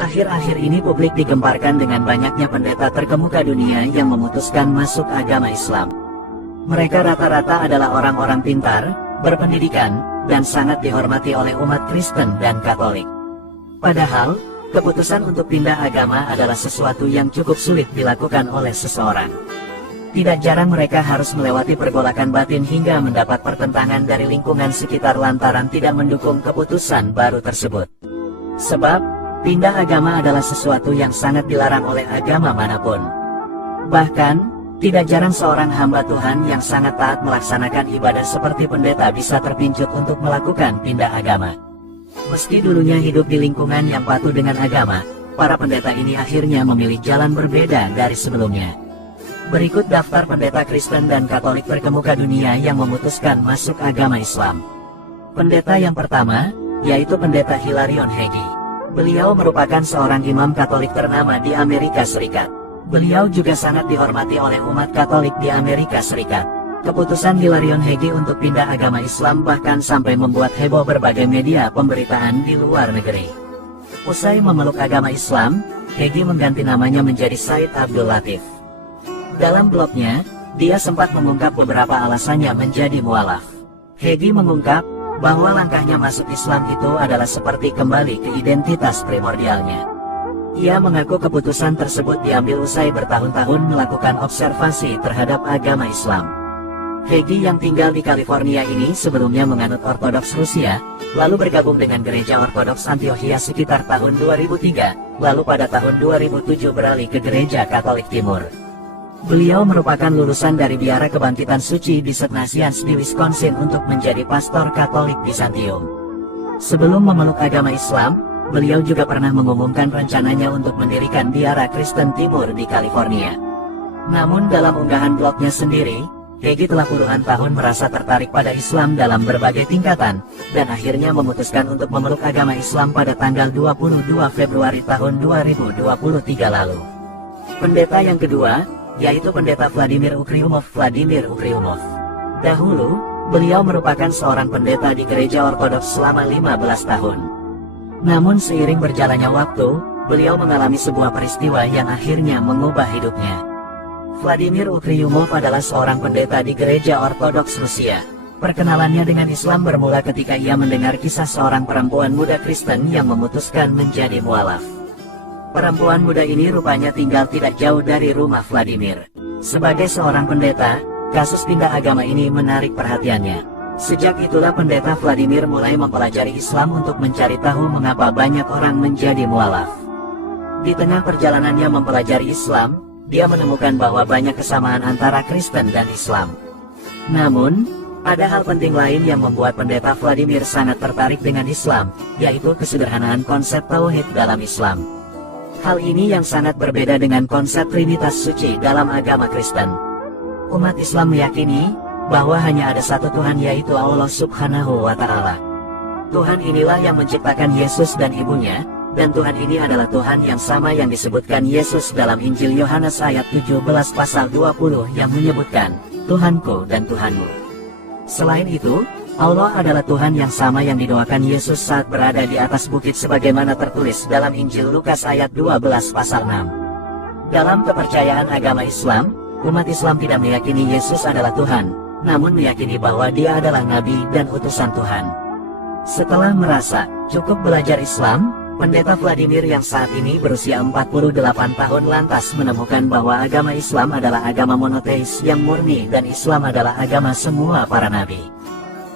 Akhir-akhir ini publik digemparkan dengan banyaknya pendeta terkemuka dunia yang memutuskan masuk agama Islam. Mereka rata-rata adalah orang-orang pintar, berpendidikan, dan sangat dihormati oleh umat Kristen dan Katolik. Padahal, keputusan untuk pindah agama adalah sesuatu yang cukup sulit dilakukan oleh seseorang. Tidak jarang mereka harus melewati pergolakan batin hingga mendapat pertentangan dari lingkungan sekitar lantaran tidak mendukung keputusan baru tersebut. Sebab, pindah agama adalah sesuatu yang sangat dilarang oleh agama manapun. Bahkan, tidak jarang seorang hamba Tuhan yang sangat taat melaksanakan ibadah seperti pendeta bisa terpincut untuk melakukan pindah agama. Meski dulunya hidup di lingkungan yang patuh dengan agama, para pendeta ini akhirnya memilih jalan berbeda dari sebelumnya. Berikut daftar pendeta Kristen dan Katolik terkemuka dunia yang memutuskan masuk agama Islam. Pendeta yang pertama, yaitu pendeta Hilarion Hegyi. Beliau merupakan seorang imam Katolik ternama di Amerika Serikat. Beliau juga sangat dihormati oleh umat Katolik di Amerika Serikat. Keputusan Hilarion Hegyi untuk pindah agama Islam bahkan sampai membuat heboh berbagai media pemberitaan di luar negeri. Usai memeluk agama Islam, Hegyi mengganti namanya menjadi Said Abdul Latif. Dalam blognya, dia sempat mengungkap beberapa alasannya menjadi mualaf. Hegyi mengungkap bahwa langkahnya masuk Islam itu adalah seperti kembali ke identitas primordialnya. Ia mengaku keputusan tersebut diambil usai bertahun-tahun melakukan observasi terhadap agama Islam. Hegyi yang tinggal di California ini sebelumnya menganut Ortodoks Rusia, lalu bergabung dengan Gereja Ortodoks Antiochia sekitar tahun 2003, lalu pada tahun 2007 beralih ke Gereja Katolik Timur. Beliau merupakan lulusan dari Biara Kebangkitan Suci di St. Nazianz di Wisconsin untuk menjadi pastor Katolik Bizantium. Sebelum memeluk agama Islam, beliau juga pernah mengumumkan rencananya untuk mendirikan Biara Kristen Timur di California. Namun dalam unggahan blognya sendiri, Hegyi telah puluhan tahun merasa tertarik pada Islam dalam berbagai tingkatan, dan akhirnya memutuskan untuk memeluk agama Islam pada tanggal 22 Februari tahun 2023 lalu. Pendeta yang kedua, yaitu pendeta Vladimir Ukryumov. Dahulu, beliau merupakan seorang pendeta di gereja Ortodoks selama 15 tahun. Namun seiring berjalannya waktu, beliau mengalami sebuah peristiwa yang akhirnya mengubah hidupnya. Vladimir Ukryumov adalah seorang pendeta di gereja Ortodoks Rusia. Perkenalannya dengan Islam bermula ketika ia mendengar kisah seorang perempuan muda Kristen yang memutuskan menjadi mualaf. Perempuan muda ini rupanya tinggal tidak jauh dari rumah Vladimir. Sebagai seorang pendeta, kasus pindah agama ini menarik perhatiannya. Sejak itulah pendeta Vladimir mulai mempelajari Islam untuk mencari tahu mengapa banyak orang menjadi mualaf. Di tengah perjalanannya mempelajari Islam, dia menemukan bahwa banyak kesamaan antara Kristen dan Islam. Namun, ada hal penting lain yang membuat pendeta Vladimir sangat tertarik dengan Islam, yaitu kesederhanaan konsep tauhid dalam Islam. Hal ini yang sangat berbeda dengan konsep Trinitas Suci dalam agama Kristen. Umat Islam meyakini bahwa hanya ada satu Tuhan, yaitu Allah Subhanahu wa Ta'ala. Tuhan inilah yang menciptakan Yesus dan ibunya, dan Tuhan ini adalah Tuhan yang sama yang disebutkan Yesus dalam Injil Yohanes ayat 17 pasal 20 yang menyebutkan, Tuhanku dan Tuhanmu. Selain itu, Allah adalah Tuhan yang sama yang didoakan Yesus saat berada di atas bukit sebagaimana tertulis dalam Injil Lukas ayat 12 pasal 6. Dalam kepercayaan agama Islam, umat Islam tidak meyakini Yesus adalah Tuhan, namun meyakini bahwa dia adalah nabi dan utusan Tuhan. Setelah merasa cukup belajar Islam, pendeta Vladimir yang saat ini berusia 48 tahun lantas menemukan bahwa agama Islam adalah agama monoteis yang murni dan Islam adalah agama semua para nabi.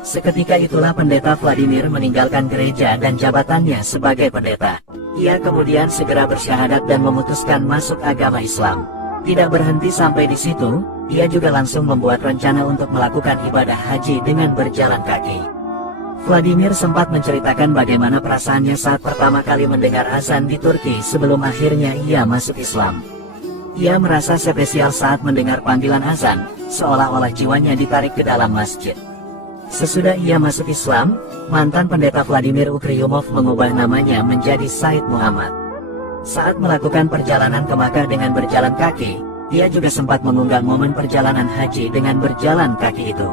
Seketika itulah pendeta Vladimir meninggalkan gereja dan jabatannya sebagai pendeta. Ia kemudian segera bersyahadat dan memutuskan masuk agama Islam. Tidak berhenti sampai di situ, ia juga langsung membuat rencana untuk melakukan ibadah haji dengan berjalan kaki. Vladimir sempat menceritakan bagaimana perasaannya saat pertama kali mendengar azan di Turki sebelum akhirnya ia masuk Islam. Ia merasa spesial saat mendengar panggilan azan, seolah-olah jiwanya ditarik ke dalam masjid. Sesudah ia masuk Islam, mantan pendeta Vladimir Ukryumov mengubah namanya menjadi Said Muhammad. Saat melakukan perjalanan ke Makkah dengan berjalan kaki, ia juga sempat mengunggah momen perjalanan haji dengan berjalan kaki itu.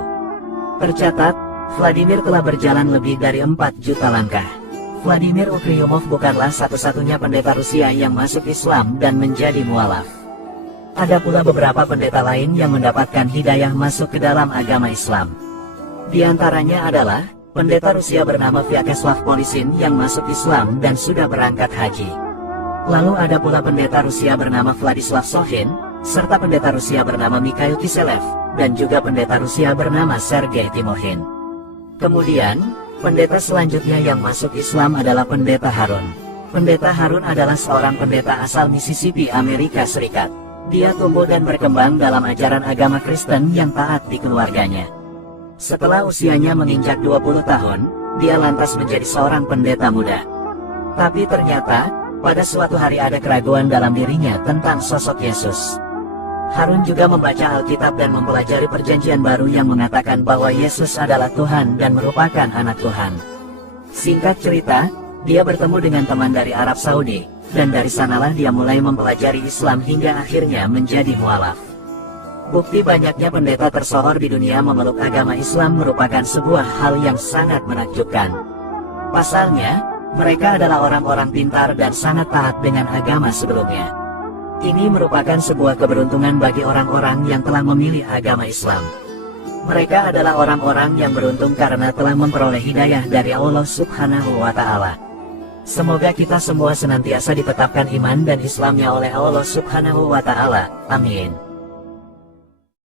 Tercatat, Vladimir telah berjalan lebih dari 4 juta langkah. Vladimir Ukryumov bukanlah satu-satunya pendeta Rusia yang masuk Islam dan menjadi mualaf. Ada pula beberapa pendeta lain yang mendapatkan hidayah masuk ke dalam agama Islam. Di antaranya adalah pendeta Rusia bernama Vyacheslav Polisin yang masuk Islam dan sudah berangkat haji. Lalu ada pula pendeta Rusia bernama Vladislav Sohin, serta pendeta Rusia bernama Mikhail Kiselev, dan juga pendeta Rusia bernama Sergei Timohin. Kemudian, pendeta selanjutnya yang masuk Islam adalah pendeta Harun. Pendeta Harun adalah seorang pendeta asal Mississippi, Amerika Serikat. Dia tumbuh dan berkembang dalam ajaran agama Kristen yang taat di keluarganya. Setelah usianya menginjak 20 tahun, dia lantas menjadi seorang pendeta muda. Tapi ternyata, pada suatu hari ada keraguan dalam dirinya tentang sosok Yesus. Harun juga membaca Alkitab dan mempelajari perjanjian baru yang mengatakan bahwa Yesus adalah Tuhan dan merupakan anak Tuhan. Singkat cerita, dia bertemu dengan teman dari Arab Saudi, dan dari sanalah dia mulai mempelajari Islam hingga akhirnya menjadi mualaf. Bukti banyaknya pendeta tersohor di dunia memeluk agama Islam merupakan sebuah hal yang sangat menakjubkan. Pasalnya, mereka adalah orang-orang pintar dan sangat taat dengan agama sebelumnya. Ini merupakan sebuah keberuntungan bagi orang-orang yang telah memilih agama Islam. Mereka adalah orang-orang yang beruntung karena telah memperoleh hidayah dari Allah Subhanahu wa Ta'ala. Semoga kita semua senantiasa ditetapkan iman dan Islamnya oleh Allah Subhanahu wa Ta'ala. Amin.